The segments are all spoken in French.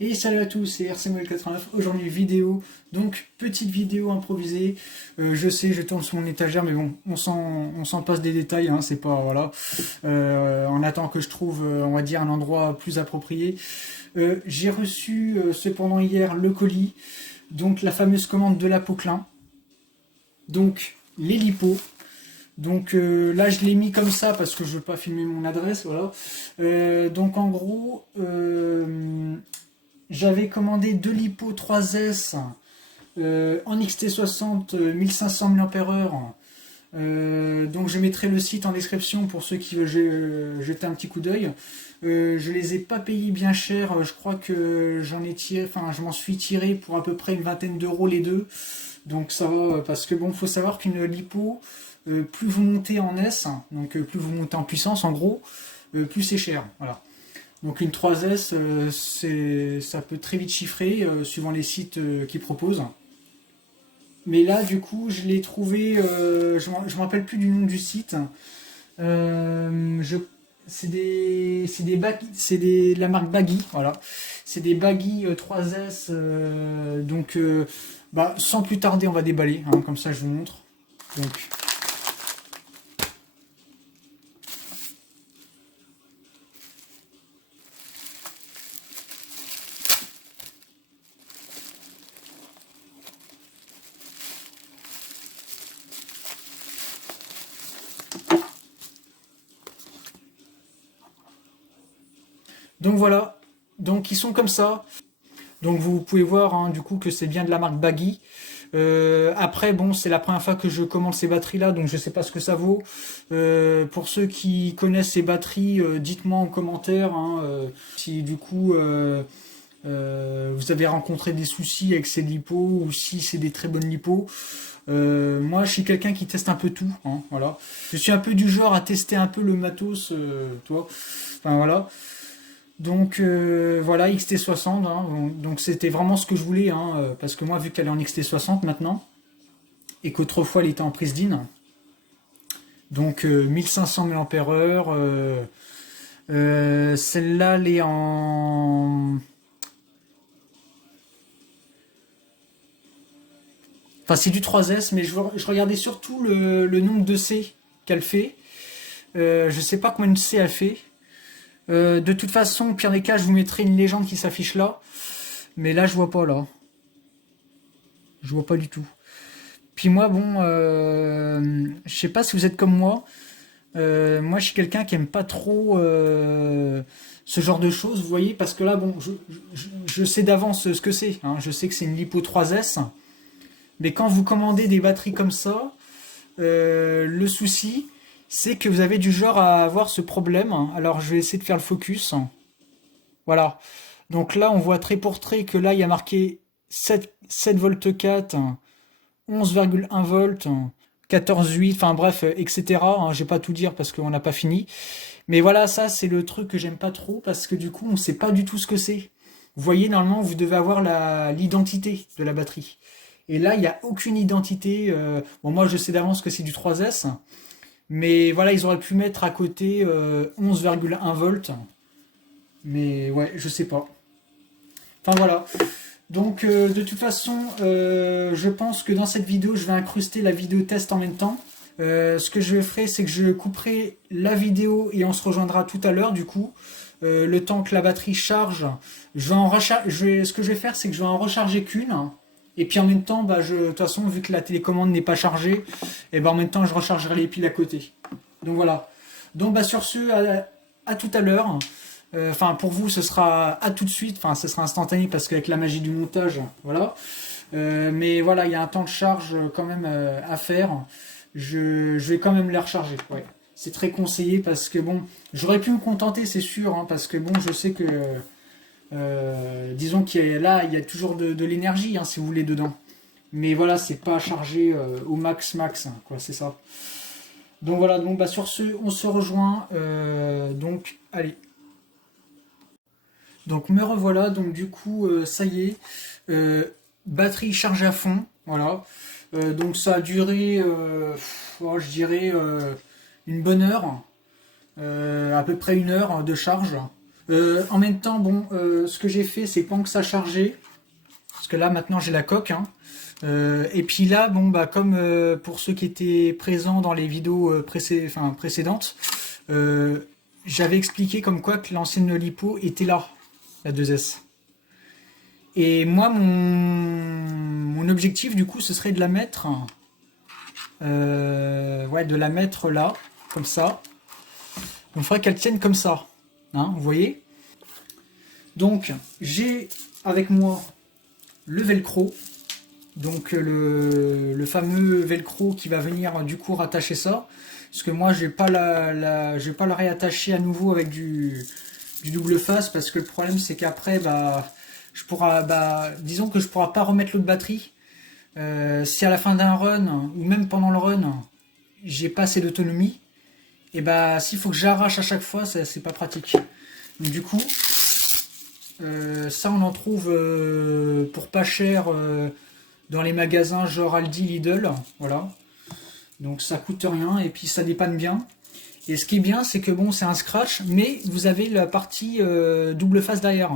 Et salut à tous, c'est RCML89, aujourd'hui vidéo, donc petite vidéo improvisée, je sais je tourne sur mon étagère mais bon, on s'en passe des détails, hein, c'est pas, voilà, on attend que je trouve, on va dire, un endroit plus approprié. J'ai reçu cependant hier le colis, donc la fameuse commande de la Poquelin, donc les lipos. Donc là je l'ai mis comme ça parce que je veux pas filmer mon adresse, voilà. Donc en gros, j'avais commandé 2 lipo 3S en XT60 1500 mAh. Donc je mettrai le site en description pour ceux qui veulent jeter un petit coup d'œil. Je les ai pas payés bien cher, je crois que j'en ai tiré, enfin je m'en suis tiré pour à peu près une vingtaine d'euros les deux. Donc ça va, parce que bon, faut savoir qu'une lipo, plus vous montez en S, donc plus vous montez en puissance en gros, plus c'est cher. Voilà. Donc une 3S, ça peut très vite chiffrer, suivant les sites qui proposent. Mais là, du coup, je l'ai trouvé, je ne me rappelle plus du nom du site. C'est de la marque Baggy, voilà. C'est des Baggy 3S, donc sans plus tarder, on va déballer, hein, comme ça je vous montre. Donc, voilà, donc ils sont comme ça. Donc vous pouvez voir, hein, du coup, que c'est bien de la marque Baggy. Après, bon, c'est la première fois que je commande ces batteries-là, donc je sais pas ce que ça vaut. Pour ceux qui connaissent ces batteries, dites-moi en commentaire, hein, si du coup vous avez rencontré des soucis avec ces lipos ou si c'est des très bonnes lipos. Moi, je suis quelqu'un qui teste un peu tout, hein, voilà. Je suis un peu du genre à tester un peu le matos, toi. Enfin voilà. Donc voilà, XT60, hein, donc c'était vraiment ce que je voulais, hein, parce que moi, vu qu'elle est en XT60 maintenant, et qu'autrefois elle était en prise DIN, donc 1500 mAh, celle-là elle est en... Enfin c'est du 3S, mais je regardais surtout le nombre de C qu'elle fait, je sais pas combien de C elle fait. De toute façon, au pire des cas, je vous mettrai une légende qui s'affiche là, mais là je vois pas là. Je vois pas du tout. Puis moi, bon, je sais pas si vous êtes comme moi. Moi, je suis quelqu'un qui aime pas trop ce genre de choses, vous voyez, parce que là, bon, je sais d'avance ce que c'est, hein. Je sais que c'est une lipo 3S, mais quand vous commandez des batteries comme ça, le souci, c'est que vous avez du genre à avoir ce problème. Alors, je vais essayer de faire le focus. Voilà. Donc là, on voit trait pour trait que là, il y a marqué 7 volts 4, 11,1 volts, 14,8, enfin bref, etc. Hein, je vais pas tout dire parce qu'on n'a pas fini. Mais voilà, ça c'est le truc que j'aime pas trop parce que du coup on sait pas du tout ce que c'est. Vous voyez, normalement vous devez avoir l'identité de la batterie. Et là, il n'y a aucune identité. Bon, moi je sais d'avance que c'est du 3S. Mais voilà, ils auraient pu mettre à côté 11,1 volts. Mais ouais, je sais pas. Enfin voilà. Donc de toute façon, je pense que dans cette vidéo, je vais incruster la vidéo test en même temps. Ce que je ferai, c'est que je couperai la vidéo et on se rejoindra tout à l'heure du coup. Le temps que la batterie charge, ce que je vais faire, c'est que je vais en recharger qu'une. Et puis en même temps, de toute façon, vu que la télécommande n'est pas chargée, et en même temps, je rechargerai les piles à côté. Donc voilà. Donc sur ce, à tout à l'heure. Enfin, pour vous, ce sera à tout de suite. Enfin, ce sera instantané parce qu'avec la magie du montage, voilà. Mais voilà, il y a un temps de charge quand même à faire. Je vais quand même les recharger. Ouais. C'est très conseillé parce que bon, j'aurais pu me contenter, c'est sûr, hein, parce que bon, je sais que disons qu'il y a toujours de l'énergie, hein, si vous voulez, dedans. Mais voilà, c'est pas chargé au max, hein, quoi, c'est ça. Donc voilà, donc sur ce, on se rejoint. Donc, allez. Donc me revoilà, donc du coup ça y est, batterie chargée à fond, voilà. Donc ça a duré, je dirais une bonne heure, à peu près une heure de charge. En même temps, bon, ce que j'ai fait, c'est pendant que ça chargeait, parce que là maintenant j'ai la coque, hein. Et puis là, bon, bah comme pour ceux qui étaient présents dans les vidéos précédentes, euh, j'avais expliqué comme quoi que l'ancienne lipo était là, la 2S. Et moi, mon objectif, du coup, ce serait de la mettre, ouais, de la mettre là, comme ça. Il faudrait qu'elle tienne comme ça, hein, vous voyez. Donc, j'ai avec moi le velcro, donc le fameux velcro qui va venir du coup rattacher ça. Parce que moi, je vais pas je vais pas la réattacher à nouveau avec du double face, parce que le problème c'est qu'après, bah, disons que je pourrai pas remettre l'autre batterie. Si à la fin d'un run, ou même pendant le run, j'ai pas assez d'autonomie, et bah s'il faut que j'arrache à chaque fois, c'est pas pratique. Donc du coup, ça on en trouve pour pas cher dans les magasins genre Aldi, Lidl, voilà. Donc ça coûte rien et puis ça dépanne bien. Et ce qui est bien, c'est que bon, c'est un scratch, mais vous avez la partie double face derrière.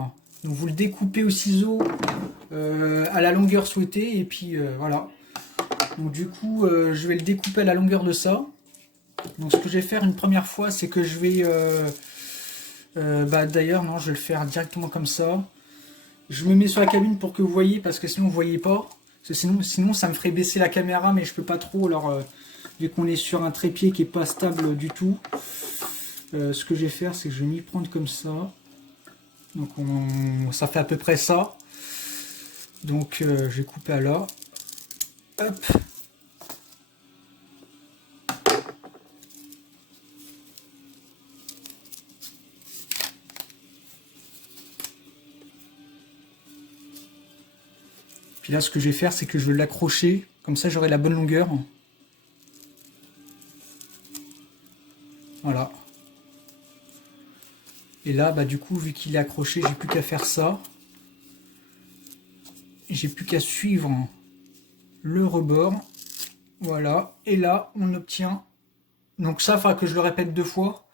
Donc vous le découpez au ciseau à la longueur souhaitée et puis voilà. Donc du coup, je vais le découper à la longueur de ça. Donc ce que je vais faire une première fois, c'est que je vais... bah d'ailleurs, non, je vais le faire directement comme ça. Je me mets sur la cabine pour que vous voyez, parce que sinon vous voyez pas. Parce que sinon ça me ferait baisser la caméra, mais je peux pas trop. Alors, vu qu'on est sur un trépied qui est pas stable du tout, ce que je vais faire, c'est que je vais m'y prendre comme ça. Donc ça fait à peu près ça. Donc je vais couper à là. Hop. Puis là, ce que je vais faire, c'est que je vais l'accrocher. Comme ça, j'aurai la bonne longueur. Voilà. Et là, bah du coup, vu qu'il est accroché, j'ai plus qu'à faire ça. J'ai plus qu'à suivre le rebord. Voilà. Et là, on obtient... Donc ça, il faudra que je le répète 2 fois.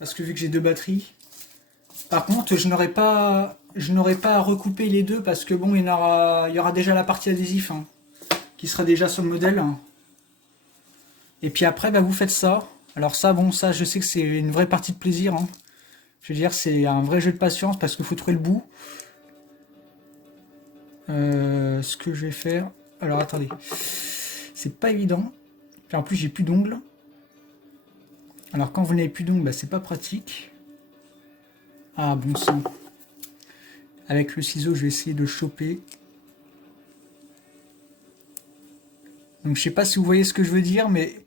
Parce que vu que j'ai 2 batteries. Par contre, je n'aurai pas à recouper les deux, parce que bon, il y aura déjà la partie adhésif, hein, qui sera déjà sur le modèle. Et puis après, bah, vous faites ça. Alors ça, bon, ça, je sais que c'est une vraie partie de plaisir, hein. Je veux dire, c'est un vrai jeu de patience, parce qu'il faut trouver le bout. Ce que je vais faire... Alors, attendez. C'est pas évident. Puis en plus, j'ai plus d'ongles. Alors, quand vous n'avez plus d'ongles, bah, c'est pas pratique. Ah, bon sang. Avec le ciseau, je vais essayer de le choper. Donc, je sais pas si vous voyez ce que je veux dire, mais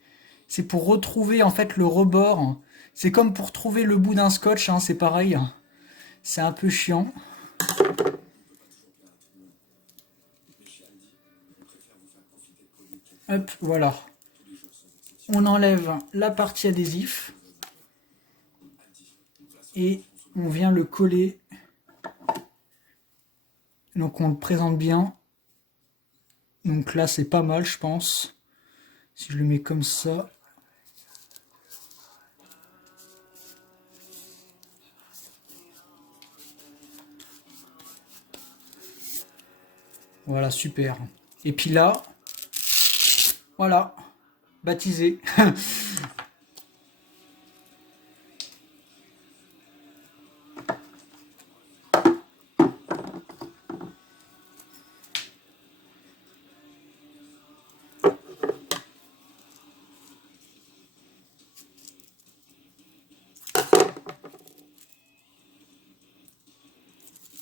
c'est pour retrouver en fait le rebord. C'est comme pour trouver le bout d'un scotch, hein, c'est pareil. C'est un peu chiant. Hop, voilà. On enlève la partie adhésif et on vient le coller. Donc on le présente bien. Donc là c'est pas mal, je pense. Si je le mets comme ça. Voilà, super. Et puis là, voilà, baptisé.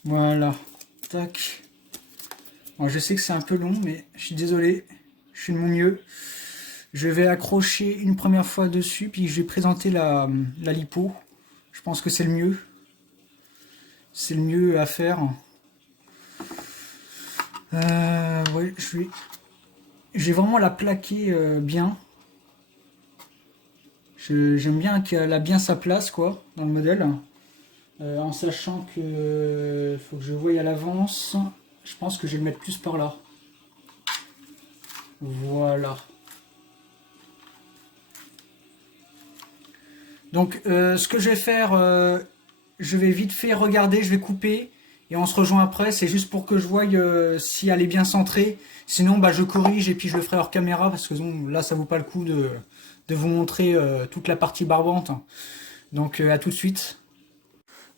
Voilà, tac. Bon, je sais que c'est un peu long, mais je suis désolé, je suis de mon mieux. Je vais accrocher une première fois dessus, puis je vais présenter la lipo. Je pense que c'est le mieux. C'est le mieux à faire. Ouais, je vais vraiment la plaquer bien. J'aime bien qu'elle a bien sa place, quoi, dans le modèle. En sachant que faut que je voie à l'avance. Je pense que je vais le mettre plus par là. Voilà. Donc ce que je vais faire, je vais vite fait regarder, je vais couper et on se rejoint après. C'est juste pour que je voie si elle est bien centrée. Sinon, bah, je corrige et puis je le ferai hors caméra parce que bon, là, ça vaut pas le coup de vous montrer toute la partie barbante. Donc à tout de suite.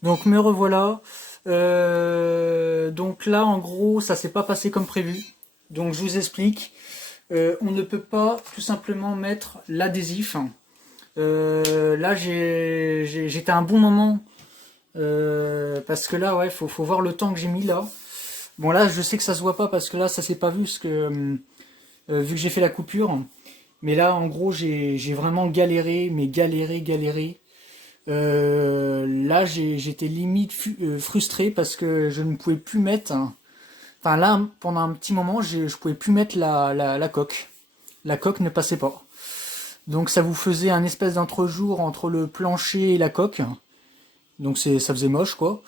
Donc me revoilà. Donc là, en gros, ça s'est pas passé comme prévu. Donc je vous explique. On ne peut pas tout simplement mettre l'adhésif. Là, j'étais à un bon moment parce que là, ouais, faut voir le temps que j'ai mis là. Bon là, je sais que ça se voit pas parce que là, ça s'est pas vu parce que vu que j'ai fait la coupure. Mais là, en gros, j'ai vraiment galéré, mais galéré. Là, j'étais limite frustré parce que je ne pouvais plus mettre. Enfin là, pendant un petit moment, je pouvais plus mettre la coque. La coque ne passait pas. Donc ça vous faisait un espèce d'entrejour entre le plancher et la coque. Donc ça faisait moche quoi.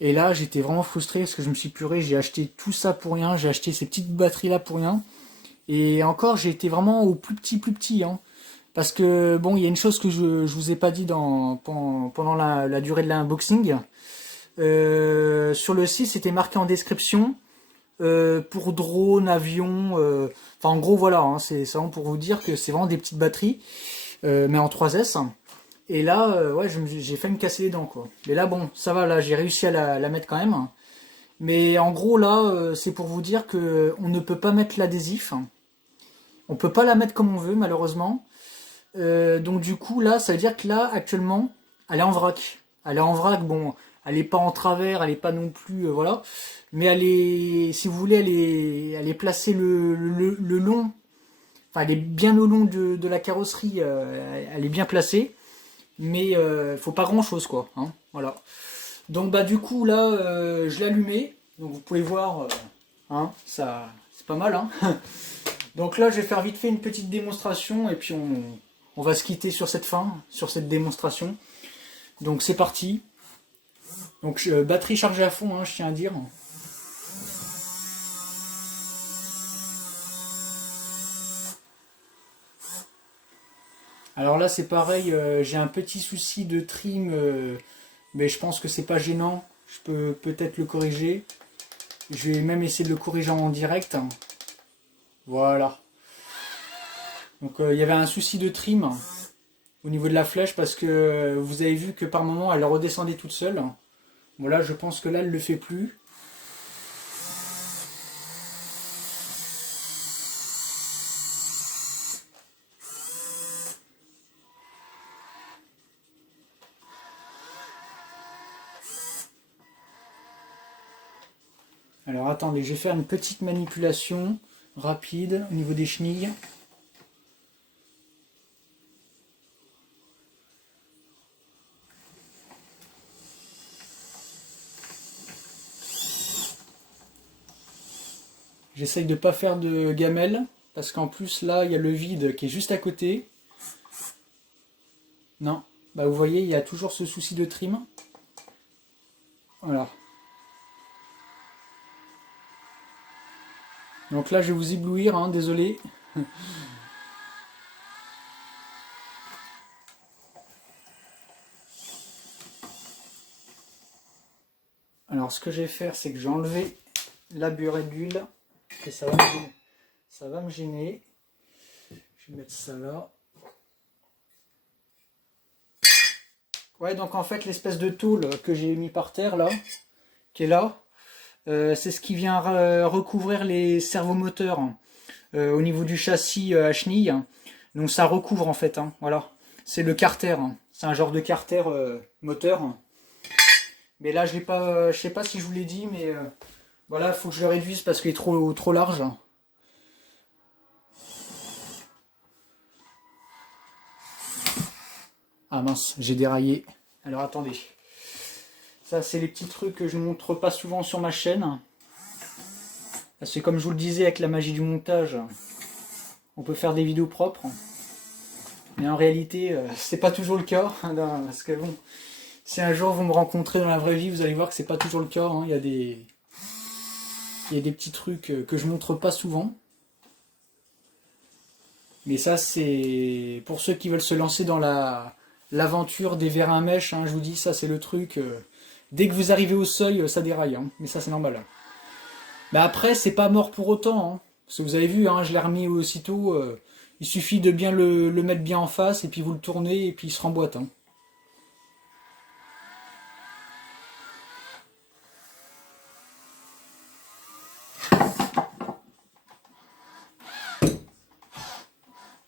Et là j'étais vraiment frustré parce que je me suis puré, j'ai acheté tout ça pour rien, j'ai acheté ces petites batteries là pour rien. Et encore j'ai été vraiment au plus petit. Hein. Parce que bon, il y a une chose que je vous ai pas dit pendant la durée de l'unboxing. Sur le site c'était marqué en description pour drone, avion, enfin en gros voilà, hein, c'est vraiment pour vous dire que c'est vraiment des petites batteries, mais en 3S. Et là, ouais, j'ai failli me casser les dents quoi. Mais là bon, ça va, là j'ai réussi à la mettre quand même. Mais en gros là, c'est pour vous dire que on ne peut pas mettre l'adhésif. On peut pas la mettre comme on veut malheureusement. Donc du coup là, ça veut dire que là actuellement, elle est en vrac. Elle est en vrac, bon, elle est pas en travers, elle est pas non plus, voilà. Mais elle est, si vous voulez, elle est placée le long. Enfin, elle est bien au long de la carrosserie. Elle est bien placée, mais faut pas grand chose quoi. Hein, voilà. Donc bah du coup là, je l'ai allumé. Donc vous pouvez voir, hein, ça, c'est pas mal. Hein. Donc là, je vais faire vite fait une petite démonstration et puis on va se quitter sur cette fin, sur cette démonstration. Donc c'est parti. Donc batterie chargée à fond, hein, je tiens à dire. Alors là c'est pareil, j'ai un petit souci de trim, mais je pense que c'est pas gênant. Je peux peut-être le corriger. Je vais même essayer de le corriger en direct. Voilà. Donc il y avait un souci de trim au niveau de la flèche parce que vous avez vu que par moment elle redescendait toute seule. Bon là je pense que là elle le fait plus. Alors attendez, je vais faire une petite manipulation rapide au niveau des chenilles. J'essaye de ne pas faire de gamelle, parce qu'en plus là, il y a le vide qui est juste à côté. Non, bah vous voyez, il y a toujours ce souci de trim. Voilà. Donc là, je vais vous éblouir, hein, désolé. Alors ce que je vais faire, c'est que je vais enlever la burette d'huile, et ça va me gêner. Je vais mettre ça là. Ouais, donc en fait, l'espèce de tôle que j'ai mis par terre là, qui est là, c'est ce qui vient recouvrir les servomoteurs au niveau du châssis à chenilles. Donc ça recouvre en fait, hein, voilà. C'est le carter, hein. C'est un genre de carter moteur. Mais là, je l'ai pas, je sais pas si je vous l'ai dit, mais voilà, il faut que je le réduise parce qu'il est trop large. Ah mince, j'ai déraillé. Alors attendez. Ça, c'est les petits trucs que je ne montre pas souvent sur ma chaîne. C'est comme je vous le disais, avec la magie du montage, on peut faire des vidéos propres. Mais en réalité, c'est pas toujours le cas. Parce que bon, si un jour vous me rencontrez dans la vraie vie, vous allez voir que c'est pas toujours le cas. Hein. Il y a des petits trucs que je montre pas souvent. Mais ça, c'est pour ceux qui veulent se lancer dans la l'aventure des vérins à mèche, hein, je vous dis, ça c'est le truc. Dès que vous arrivez au seuil, ça déraille, hein, mais ça c'est normal. Mais après, c'est pas mort pour autant, hein, parce que vous avez vu, hein, je l'ai remis aussitôt. Il suffit de bien le mettre bien en face, et puis vous le tournez, et puis il se remboîte. Hein.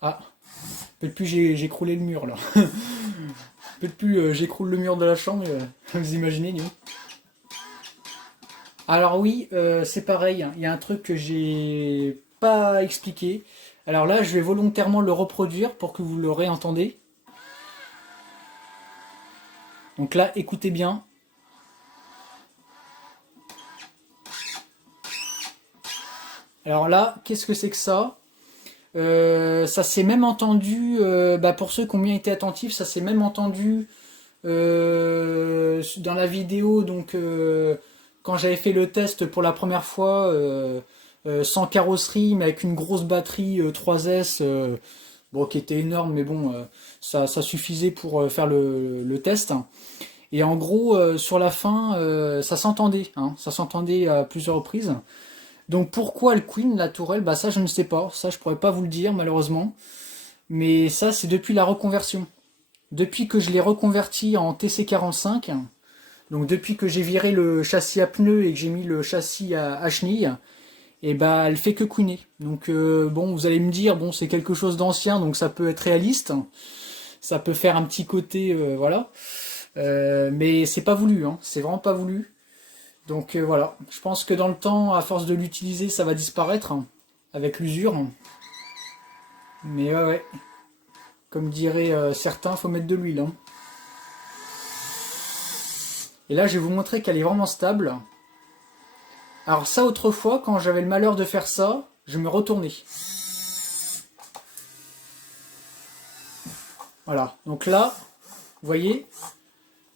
Ah, peut-être plus j'ai écroulé le mur là. Peut-être plus j'écroule le mur de la chambre, vous imaginez, nous. Alors oui, c'est pareil, hein. Il y a un truc que j'ai pas expliqué. Alors là, je vais volontairement le reproduire pour que vous le réentendez. Donc là, écoutez bien. Alors là, qu'est-ce que c'est que ça? Ça s'est même entendu, pour ceux qui ont bien été attentifs, ça s'est même entendu dans la vidéo, donc quand j'avais fait le test pour la première fois, sans carrosserie, mais avec une grosse batterie 3S, bon, qui était énorme, mais bon, ça suffisait pour faire le test. Et en gros, sur la fin, ça s'entendait, hein, ça s'entendait à plusieurs reprises. Donc pourquoi le Queen, la tourelle, bah ça je ne sais pas, ça je pourrais pas vous le dire malheureusement. Mais ça c'est depuis la reconversion. Depuis que je l'ai reconverti en TC45, donc depuis que j'ai viré le châssis à pneus et que j'ai mis le châssis à chenilles, et bah elle fait que queener. Donc bon, vous allez me dire, bon c'est quelque chose d'ancien, donc ça peut être réaliste, ça peut faire un petit côté, voilà. Mais c'est pas voulu, hein, c'est vraiment pas voulu. Donc voilà, je pense que dans le temps, à force de l'utiliser, ça va disparaître, hein, avec l'usure. Mais ouais, comme diraient certains, faut mettre de l'huile. Hein. Et là, je vais vous montrer qu'elle est vraiment stable. Alors ça, autrefois, quand j'avais le malheur de faire ça, je me retournais. Voilà, donc là, vous voyez,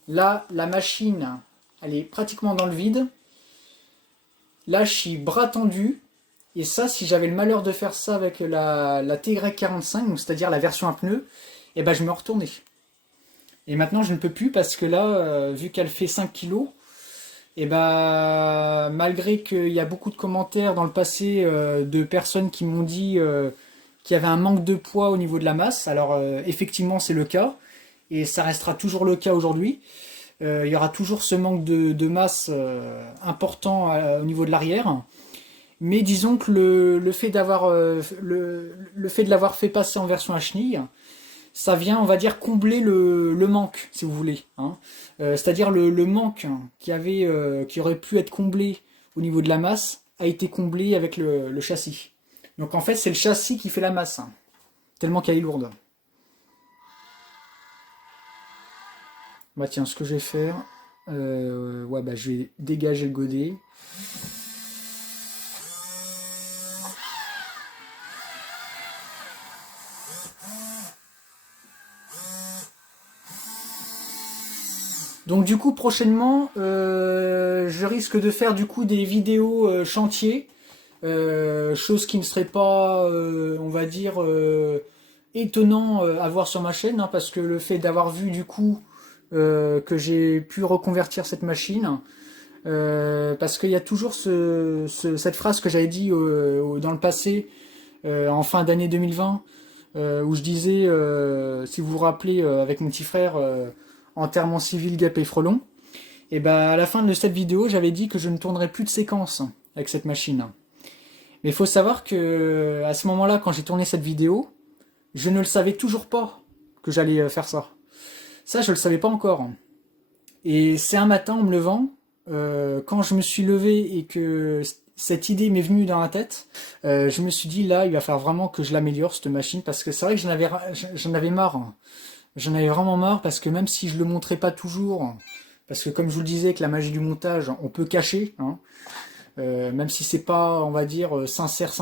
là, la machine, elle est pratiquement dans le vide. Là, je suis bras tendu. Et ça, si j'avais le malheur de faire ça avec la TY45, donc c'est-à-dire la version à pneus, et ben je me retournais. Et maintenant, je ne peux plus parce que là, vu qu'elle fait 5 kilos, et ben malgré qu'il y a beaucoup de commentaires dans le passé de personnes qui m'ont dit qu'il y avait un manque de poids au niveau de la masse, alors effectivement c'est le cas, et ça restera toujours le cas aujourd'hui. Il y aura toujours ce manque de masse important au niveau de l'arrière. Mais disons que le fait d'avoir le fait de l'avoir fait passer en version à chenille, ça vient, on va dire, combler le manque, si vous voulez. Hein. C'est-à-dire le manque qui aurait pu être comblé au niveau de la masse a été comblé avec le châssis. Donc en fait, c'est le châssis qui fait la masse, hein, tellement qu'elle est lourde. Bah tiens, ce que je vais faire, ouais, bah, je vais dégager le godet. Donc du coup prochainement je risque de faire du coup des vidéos chantier, chose qui ne serait pas on va dire étonnant à voir sur ma chaîne, hein, parce que le fait d'avoir vu du coup que j'ai pu reconvertir cette machine, parce qu'il y a toujours cette phrase que j'avais dit dans le passé en fin d'année 2020 où je disais, si vous vous rappelez avec mon petit frère, enterrement civil Gap et Frelon, et ben à la fin de cette vidéo j'avais dit que je ne tournerais plus de séquences avec cette machine. Mais il faut savoir que à ce moment-là, quand j'ai tourné cette vidéo, je ne le savais toujours pas que j'allais faire ça. Ça, je le savais pas encore. Et c'est un matin en me levant, quand je me suis levé et que cette idée m'est venue dans la tête, je me suis dit là, il va falloir vraiment que je l'améliore cette machine, parce que c'est vrai que j'en avais marre. J'en avais vraiment marre parce que même si je le montrais pas toujours, parce que comme je vous le disais, avec la magie du montage, on peut cacher, hein, même si c'est pas, on va dire, sincère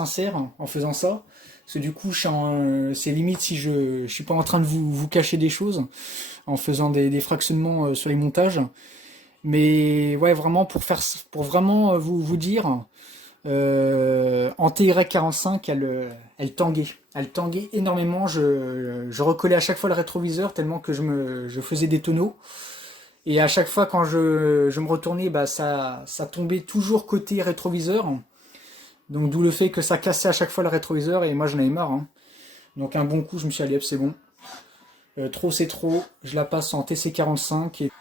en faisant ça. Parce que du coup, c'est limite si je suis pas en train de vous cacher des choses en faisant des fractionnements sur les montages. Mais ouais, vraiment pour vraiment vous dire, en TY45, elle tanguait. Elle tanguait énormément. Je recollais à chaque fois le rétroviseur tellement que je faisais des tonneaux. Et à chaque fois quand je me retournais, bah ça tombait toujours côté rétroviseur. Donc d'où le fait que ça cassait à chaque fois le rétroviseur et moi j'en avais marre. Hein. Donc un bon coup, je me suis dit, allez, c'est bon. Trop c'est trop. Je la passe en TC45 et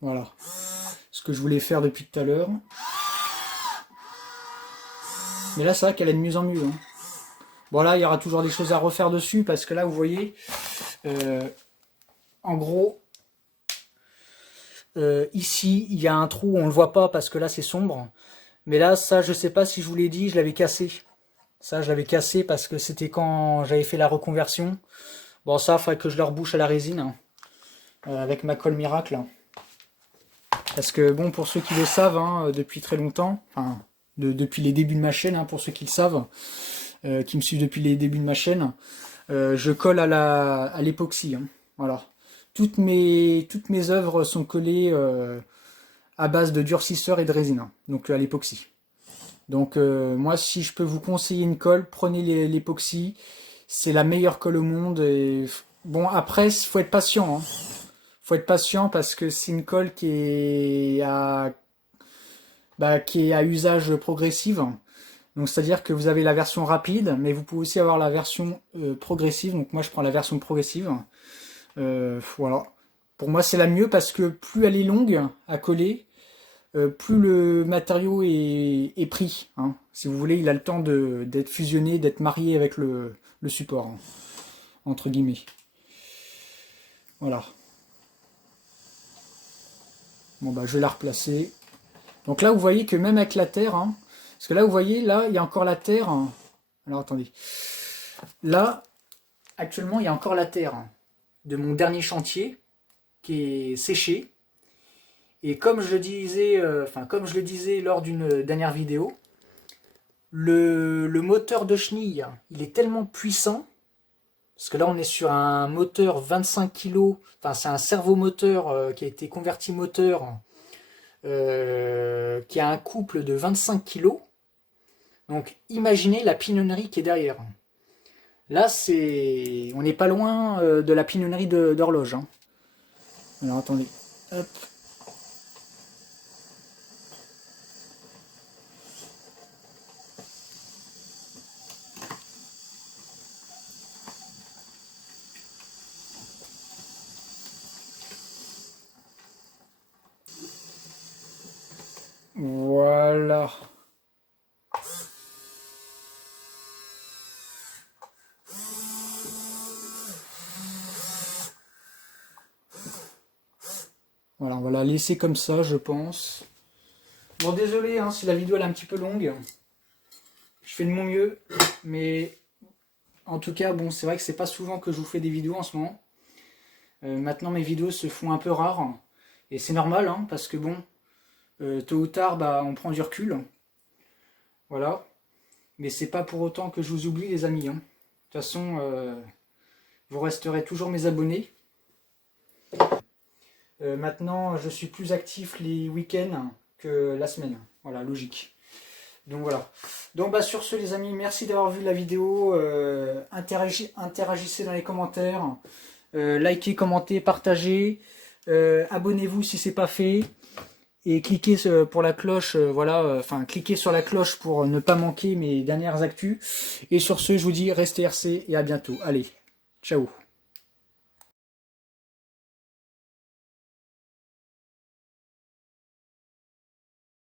voilà. Ce que je voulais faire depuis tout à l'heure. Mais là, c'est vrai qu'elle est de mieux en mieux. Hein. Bon, là, il y aura toujours des choses à refaire dessus parce que là, vous voyez, en gros, ici, il y a un trou, on le voit pas parce que là, c'est sombre. Mais là, ça, je sais pas si je vous l'ai dit, je l'avais cassé. Ça, je l'avais cassé parce que c'était quand j'avais fait la reconversion. Bon, ça, il faudrait que je le rebouche à la résine hein, avec ma colle miracle. Hein. Parce que, bon, pour ceux qui le savent, hein, depuis très longtemps, enfin, depuis les débuts de ma chaîne, hein, pour ceux qui le savent, qui me suivent depuis les débuts de ma chaîne, je colle à l'époxy. Hein, voilà. Toutes mes œuvres sont collées à base de durcisseur et de résine, hein, donc à l'époxy. Donc moi, si je peux vous conseiller une colle, prenez l'époxy. C'est la meilleure colle au monde. Et bon, après, il faut être patient. Hein. Faut être patient parce que c'est une colle qui est à usage progressif. Donc c'est-à-dire que vous avez la version rapide, mais vous pouvez aussi avoir la version progressive. Donc moi, je prends la version progressive. Voilà. Pour moi, c'est la mieux parce que plus elle est longue à coller, plus le matériau est pris. Hein. Si vous voulez, il a le temps d'être fusionné, d'être marié avec le support, hein, entre guillemets. Voilà. Bon bah je vais la replacer. Donc là vous voyez que même avec la terre, hein, parce que là vous voyez, là il y a encore la terre. Hein. Alors attendez. Là, actuellement il y a encore la terre hein, de mon dernier chantier qui est séché. Et comme je le disais lors d'une dernière vidéo, le moteur de chenille, il est tellement puissant, parce que là on est sur un moteur 25 kg, enfin c'est un servomoteur qui a été converti moteur, qui a un couple de 25 kg. Donc imaginez la pignonnerie qui est derrière. Là on n'est pas loin de la pignonnerie d'horloge. Hein. Alors attendez, hop. Voilà. Voilà, on va la laisser comme ça, je pense. Bon, désolé hein, si la vidéo elle est un petit peu longue. Je fais de mon mieux, mais en tout cas, bon, c'est vrai que c'est pas souvent que je vous fais des vidéos en ce moment. Maintenant, mes vidéos se font un peu rares, et c'est normal, hein, parce que bon, tôt ou tard, bah, on prend du recul. Voilà. Mais c'est pas pour autant que je vous oublie, les amis. Hein. De toute façon, vous resterez toujours mes abonnés. Maintenant, je suis plus actif les week-ends que la semaine. Voilà, logique. Donc voilà. Donc bah sur ce les amis, merci d'avoir vu la vidéo. Interagissez dans les commentaires. Likez, commentez, partagez. Abonnez-vous si c'est pas fait. Et cliquez pour la cloche, cliquez sur la cloche pour ne pas manquer mes dernières actus. Et sur ce, je vous dis restez RC et à bientôt. Allez, ciao.